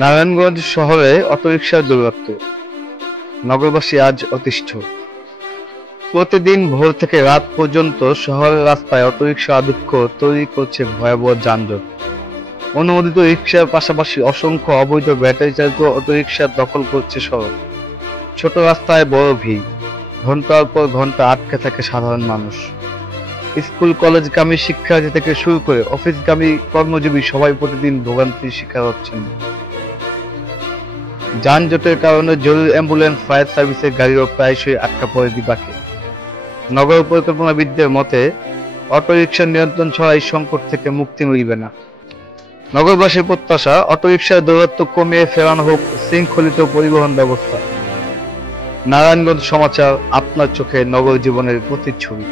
নারায়ণগঞ্জ শহরে অটোরিকশার দৌরাত্ম্য, নগরবাসী আজ অতিষ্ঠ। প্রতিদিন ভোর থেকে রাত পর্যন্ত শহরের রাস্তায় অটোরিকশা আধিক্য তৈরি করছে ভয়াবহ যানজট। অনুমোদিত রিকশার পাশাপাশি অসংখ্য অবৈধ ব্যাটারি চালিত অটোরিকশা দখল করছে সড়ক। ছোট রাস্তায় বড় ভিড়, ঘন্টার পর ঘন্টা আটকে থাকে সাধারণ মানুষ। স্কুল কলেজগামী শিক্ষার্থী থেকে শুরু করে অফিসগামী কর্মজীবী সবাই প্রতিদিন ভোগান্তির শিকার হচ্ছেন। যানজটের কারণে জরুরি অ্যাম্বুলেন্স, ফায়ার সার্ভিসের গাড়িও প্রায়শই আটকা পড়ে বিপাকে। নগর পরিকল্পনাবিদদের মতে অটোরিকশার নিয়ন্ত্রণ ছাড়া এই সংকট থেকে মুক্তি মিলবে না। নগরবাসীর প্রত্যাশা, অটোরিকশার দৌরাত্ম্য কমিয়ে ফেরানো হোক শৃঙ্খলিত পরিবহন ব্যবস্থা। নারায়ণগঞ্জ সমাচার, আপনার চোখে নগর জীবনের প্রতিচ্ছবি।